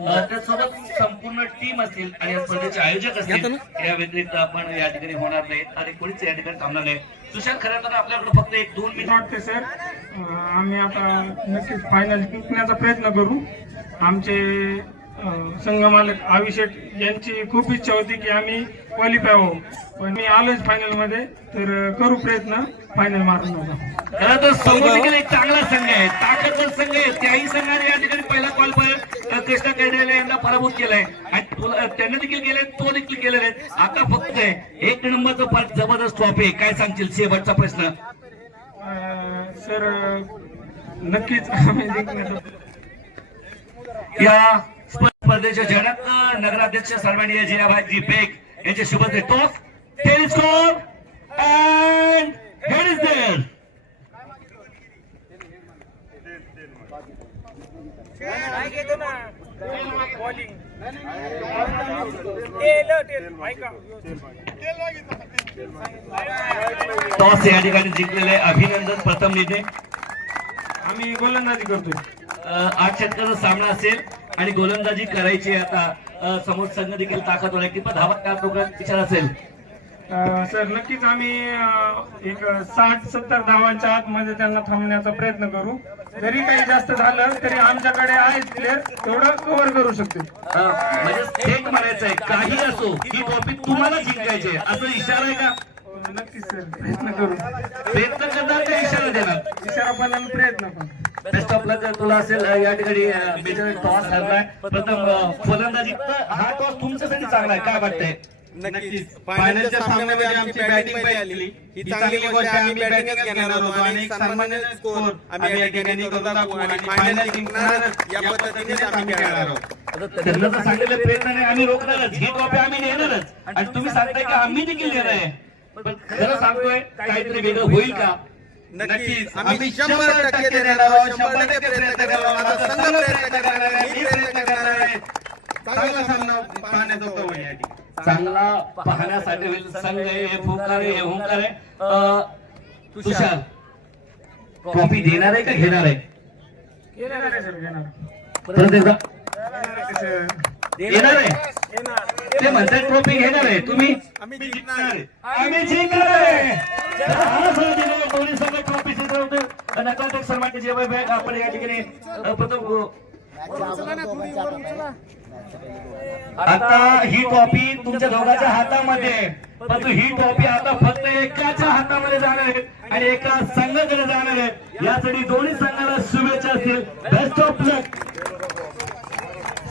अ, त्यासोबत संपूर्ण टीम असतील आणि या स्पर्धेचे आयोजक असतील या व्यतिरिक्त आपण या ठिकाणी होणार नाही आणि कोणीच या ठिकाणी थांबणार नाही. तुषार खरं तर आपल्याकडे फक्त एक दोन मिनिट वाटते सर. आम्ही आता नक्कीच फायनल जिंकण्याचा प्रयत्न करू. आमचे संघ मालक अभिषेक यांची खूप इच्छा होती की आम्ही क्वालिफाय होऊ. पण मी आलोच फायनलमध्ये तर करू प्रयत्न. फायनल मारण्याचा खरं तर समोर एक चांगला संघ आहे. ताकदवर संघ आहे. त्याही संघाने या ठिकाणी पहिला कॉल कृष्णा कैद्याला यांना पराभूत केलाय. आणि त्यांनी देखील केले तो देखील केलेले आहेत आता फक्त एक नंबरचं पाच जबरदस्त ट्रॉफी आहे. काय सांगतील शेवटचा प्रश्न? सर नक्कीच या स्पर्धेचे जनक नगराध्यक्ष सन्माननीय जियाभाईजी बेग यांचे शुभचे toss tennis court and head is there toss या ठिकाणी जिंकलेले अभिनंदन प्रथम नेते आम्ही गोलंदाजी करतोय. आठ षटकाचा सामना असेल आणि गोलंदाजी करायची आता. समोर संघ देखील ताकदवर आहे. किंवा धावा त्या प्रोग्राम? विचार असेल. सर नक्कीच आम्ही एक साठ सत्तर धावांच्या आतमध्ये त्यांना थांबण्याचा प्रयत्न करू. जरी काही जास्त झालं तरी आमच्याकडे आहेत प्लेअर तेवढं कव्हर करू शकतो म्हणजे थेट म्हणायचं आहे काही असो ही ट्रॉफी तुम्हाला जिंकायची आहे असं इशारा आहे का? नक्कीच सर प्रयत्न करू. प्रयत्न करणार का इशारा देणार? इशारा पण आम्ही प्रयत्न करू बेस्ट ऑफ लक तुला असेल या ठिकाणी मेजर टॉस हरलाय प्रथम फलंदाजी हा टॉस तुमच्यासाठी चांगला आहे काय वाटतंय? नक्कीच. फायनलच्या सामन्यामध्ये आमची बॅटिंग पहिली. आली ही चांगली गोष्ट आहे. आम्ही बॅटिंगच घेणार होतो आणि एक सन्मान्य स्कोर आम्ही या ठिकाणी करून दाखवू आणि फायनल जिंकणार या पद्धतीनेच आम्ही खेळणार आहोत. त्यांना सांगितलं प्रयत्न नाही आम्ही रोखणारच. ही ट्रॉफी आम्ही नेणारच. आणि तुम्ही सांगताय की आम्ही देखील नेणार आहे. पण खरं सांगतोय काहीतरी वेगळं होईल का? नक्कीच. आम्ही शंभर टक्के देणार आहोत. शंभर टक्के प्रयत्न करणार आहोत. संघ प्रयत्न करणार आहे मी प्रयत्न करणार आहे. चांगला सामना पाहण्याचा तो होईल या ठिकाणी चांगला पाहण्यासाठी होईल संघ हे फुंकार हे हुंकार तुषार. ट्रॉफी देणार आहे का घेणार आहे? येणार आहे सर येणार परत एकदा. येणार आहे? सर येणार आहे ते म्हणतात ट्रॉफी घेणार आहे. तुम्ही आम्ही जिंकणार आहे. आम्ही जिंकणार आहे. ट्रॉफी होते. नकारात्मक सन्मान जे बॅग आपण या ठिकाणी प्रथम आता ही टॉपी तुमच्या दोघांच्या हातामध्ये. परंतु ही टॉपी आता फक्त एकाच्या हातामध्ये जाणार आहे आणि एका संघाकडे जाणार आहे. यासाठी दोन्ही संघाला शुभेच्छा असतील. बेस्ट ऑफ लक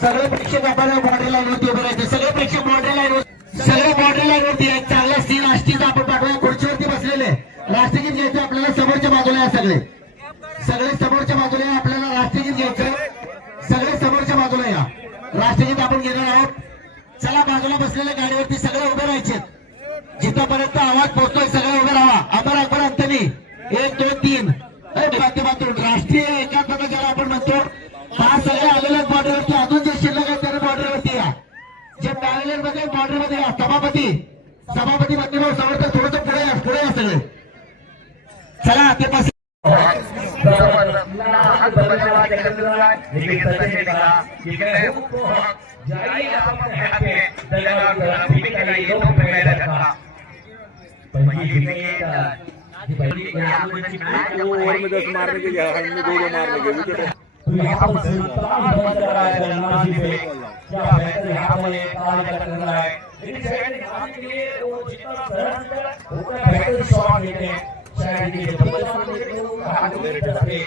सगळे प्रेक्षक आपण बॉर्डर लाईन वरती उभे राहायचे सगळे प्रेक्षक बॉर्डर लाईन सगळे बॉर्डर लाईन वरती आहेत. चांगला सीन आष्टीचा आपण पाठवूया खुर्चीवरती बसलेले. राष्ट्रगीत घ्यायचं आपल्याला समोरच्या बाजूला या सगळे. सगळे समोरच्या बाजूला आपल्याला राष्ट्रगीत आपण घेणार आहोत. चला बाजूला बसलेल्या गाडीवरती सगळे उभे राहायचे. जिथपर्यंत आवाज पोहोचतोय सगळे उभे राहा. अमर अकबर अंतनी. एक दोन तीन. माध्यमातून राष्ट्रीय एकात्मता ज्याला आपण म्हणतो हा सगळे आलेल्या बॉर्डरवरती अजून जे शिल्लक आहे त्याने बॉर्डरवरती या. जे पॅरेलरमध्ये बॉर्डरमध्ये या. सभापती. सभापती मध्यभाऊ समर्थ थोडस पुढे या पुढे या सगळे. चला ते पास आज बदलवा जगदला निमित्त से निकला ठीक है उसको जाइए आप अपने हक में दलवा गुलाबी में कलाई लोग पहले रखा पंजी में मारने के लिए हमने दो दो मारने के विकेट तो यहाँ पर ताल बंद कर रहा है नाजी पे क्या बेहतर यहाँ पर ये ताल कर रहा है लेकिन शहर निकालने के लिए वो जितना सरल होकर बेहतर शॉट लेते हैं शहर के बदलाव लेते हैं हाथ में रखते हैं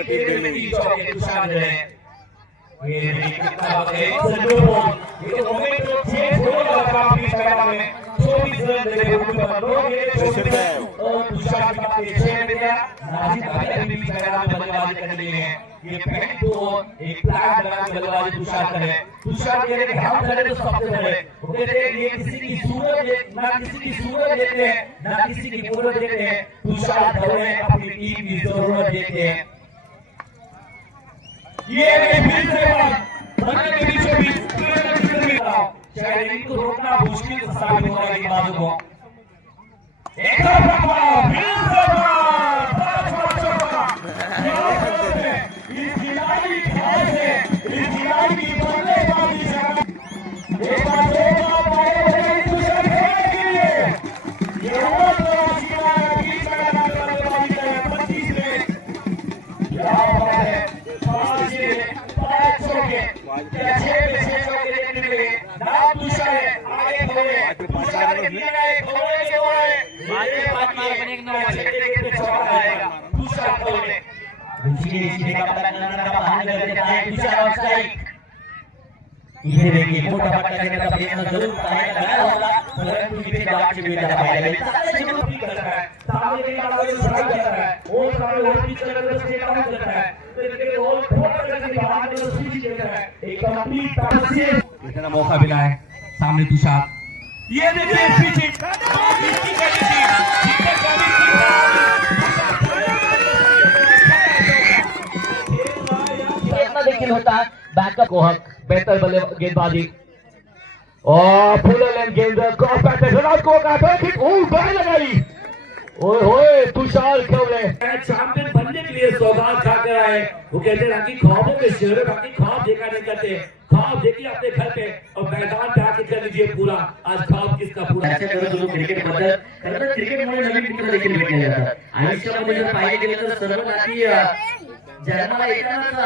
ये देखिए ये है ये मोमेंट चेंज हो में 24 रन दे रहे ऊपर लोग ये 24 रन और की बात है भाई में बल्लेबाजी हैं ये तो एक प्लान बना बल्लेबाजी करे करे तो सबसे बड़े वो कहते हैं ये किसी की ना किसी की हैं ना किसी की हैं अपनी टीम की जरूरत देते हैं ये मेरे फिर से बात रंग के बीचों बीच पूरे का बीच शायद इनको रोकना मुश्किल साबित को एक स्ट्राइक इथे मोठा प्रयत्न जरूर पाहायला मिळाला होता परंतु इथे वेळ पाहायला मिळाली इतना मौका मिला है सामने तुषार। ये देखिए स्विच हिट इसकी गली थी जितने गली प्रयत्न देखील होता बॅकअप कोहक बेहतर बल्ले गेंदबाजी। और फुल लेन गेंद क्रॉस बैक पे विराट कोहक आता है ओ बड़ी लगाई। ओए होए तुषार खेवले चैंपियन बनने के लिए सौगात खा कर आए। वो कहते हैं ख्वाबों के शेर बाकी ख्वाब देखा नहीं करते। ख्वाब देखिए अपने घर पे और मैदान पे आके कर लीजिए पूरा। आज ख्वाब किसका पूरा? त्याच्या करत होतो क्रिकेट बद्दल खरं तर क्रिकेटमुळे नवीन मित्र देखील भेटले जातात आयुष्यामध्ये जर पाहिजे गेलं तर सर्व नाती जन्माला येतानाच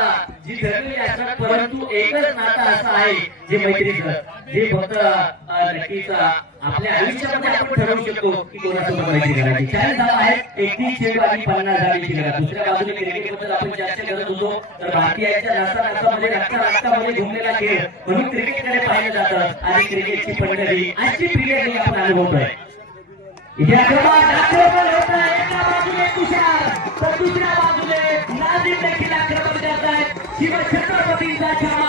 जी ठरलेली असतात परंतु एकच नातं असं आहे जे मैत्रीचं जे फक्त अं, नक्कीच आपल्या आयुष्यामध्ये आपण ठरवू शकतो की कोणासोबत मैत्री करायची. चाळीस धावा आहेत एकतीस चेंडू आणि पन्नास धावेची करा दुसऱ्या बाजूने क्रिकेटबद्दल आपण चर्चा करत होतो. तर भारतीयांच्या नासा नासामध्ये रक्ता रक्तामध्ये घुमलेला खेळ. म्हणून क्रिकेटकडे पाहिलं जातं. आणि क्रिकेटची पंढरी आजची पिढी आपण अनुभवतोय. इथे आक्रमण आक्रमण होत आहे. एका बाजूने तुषार तर दुसऱ्या बाजूने नादिम देखील आक्रमण करत आहेत. शिवछत्रपतींचा छत्रपतींचा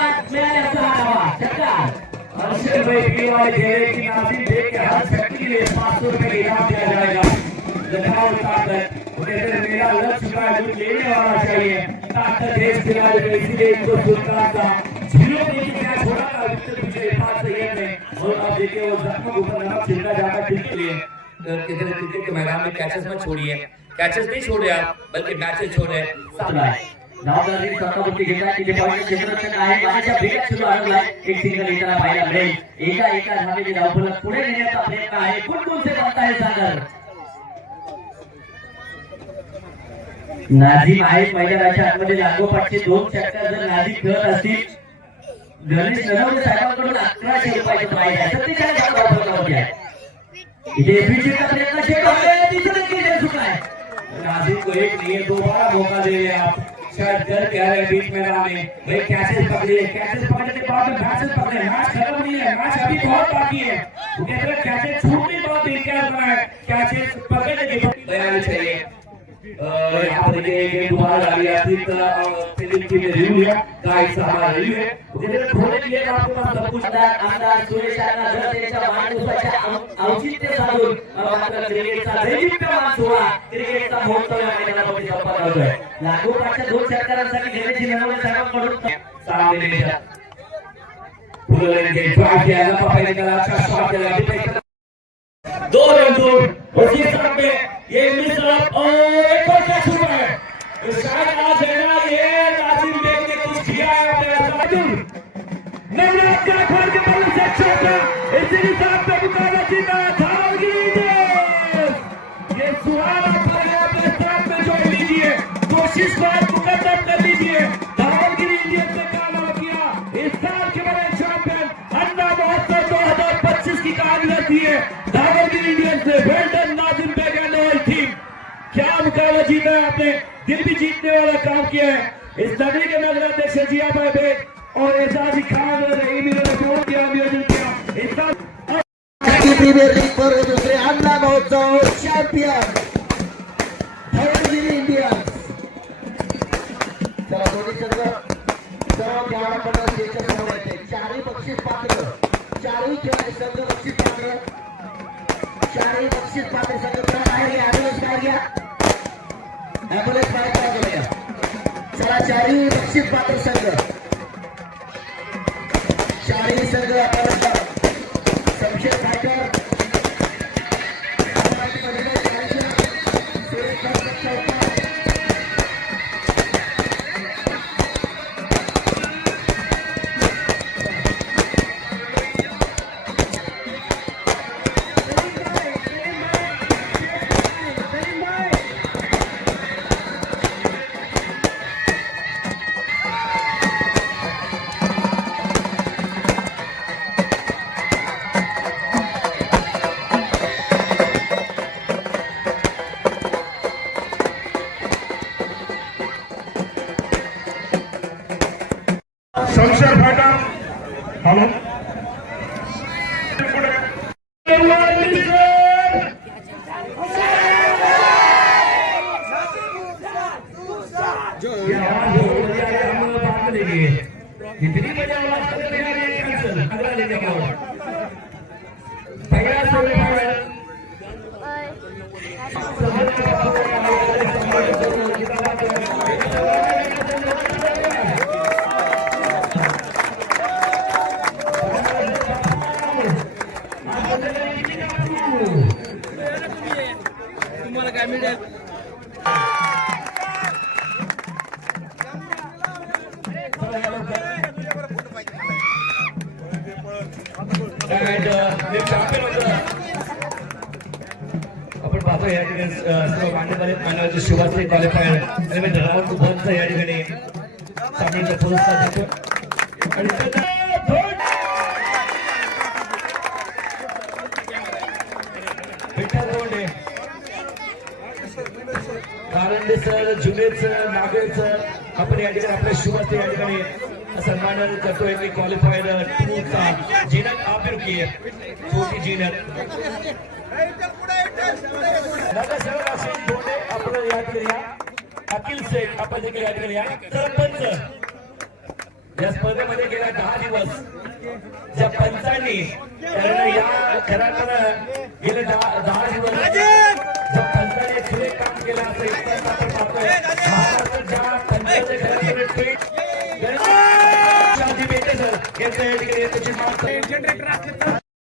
वाले की देख के हर शक्ति के लिए सौ रुपए इनाम दिया जाएगा मेरा लक्ष्य का है, जो लेने वाला चाहिए ताकत देश खिलाड़ी में इसीलिए इनको का के लिए क्या छोड़ा था और देखिए वो जख्म ऊपर नमक छिड़का जाता के लिए क्रिकेट के मैदान में कैचेस मत छोड़िए। कैचेस नहीं छोड़े आप बल्कि मैचेस छोड़े। आहे धावदारी स्वतःवरती घेतात तिथे पॉईंट क्षेत्ररक्षक आहे. माझ्या ब्रेक सुरू अडकलाय एक सिंगल येताना पाहायला मिळेल. एका एका धावेने धावफलक पुढे नेण्याचा प्रयत्न आहे. कुठून से आहे सागर? नाझीम आहे. मैदानाच्या आतमध्ये लागोपाठचे दोन चक्कर जर नाझीम खेळत असतील गणेश नरवणे साहेबांकडून अकराशे रुपयाचे प्राईज आहे. सत्तेचाळीस हजार धावफलकावरती आहे. इथे एपीजीचा प्रयत्न चेक आहे तिसरं केले चुकाय नाजिक को एक नहीं दोबारा मौका दे आप शायद डर कह रहे हैं बीच मैदान में भाई कैचेस पकड़े कैचेस पकड़ने के बाद में मैचेस पकड़े मैच खत्म नहीं है मैच अभी बहुत बाकी है तो कहते हैं कैचेस छूटने के बाद इम्तियाज है कैचेस पकड़ने के बयान चाहिए यहाँ पर एक गेंद दोबारा डाली है फिल्म की रिव्यू है गाइड हमारा रिव्यू है थोड़े लिए आपके पास सब कुछ आमदार सुरेश अण्णा जर त्यांच्या वाढदिवसाच्या औचित्य साधून मात्र क्रिकेटचा दैदिप्यमान सोहळा क्रिकेटचा महोत्सव या मैदानावरती संपन्न होतोय लागोपाठच्या दोन सरकारांसाठी घेण्याची नवले साहेबांकडून सामने ले जा अच्छा दो रन दूर और ये में ये मिस और अपने साथ नवराज गायकवाड़ के बल्ले से चौका इसी साथ पे मुकाबला जीता है धावगिरी इंडियंस ये सुहाना अपने साथ में जोड़ लीजिए. कोशिश को आप मुकदम कर लीजिए. धावगिरी इंडियंस ने काम किया. इस साल के बड़े चैंपियन अन्ना महोत्सव दो हजार पच्चीस की कहानी है धावगिरी इंडियंस ने well done Nazim Baig all team क्या मुकाबला जीता है आपने? दिल भी जीतने वाला काम किया है. इस नगरी के नगराध्यक्ष जिया भाई बेग और एजाज खान तुम्हाला काय मिळेल आपण पाहतो या ठिकाणी सर्व क्वालिफायर आणि मी धर्मवंत भवनचा या ठिकाणी. सामन्याचा पुरस्कार देतो. आणि त्याचा थोड- विठ्ठल गोंडे कारंडे सर जुनेद आपण या ठिकाणी आपल्या शुभास्ते या ठिकाणी सन्मान करतोय. की क्वालिफायर टू चा जीनत आबिर की छोटी जीनत. दादा सर आपण या ठिकाणी अखिल शेख आपण देखील या ठिकाणी सरपंच. या स्पर्धेमध्ये गेल्या दहा दिवस. ज्या पंचांनी कारण या खऱ्या गेले दहा दहा दिवस ज्या पंचांनी सुरेख काम केलं असं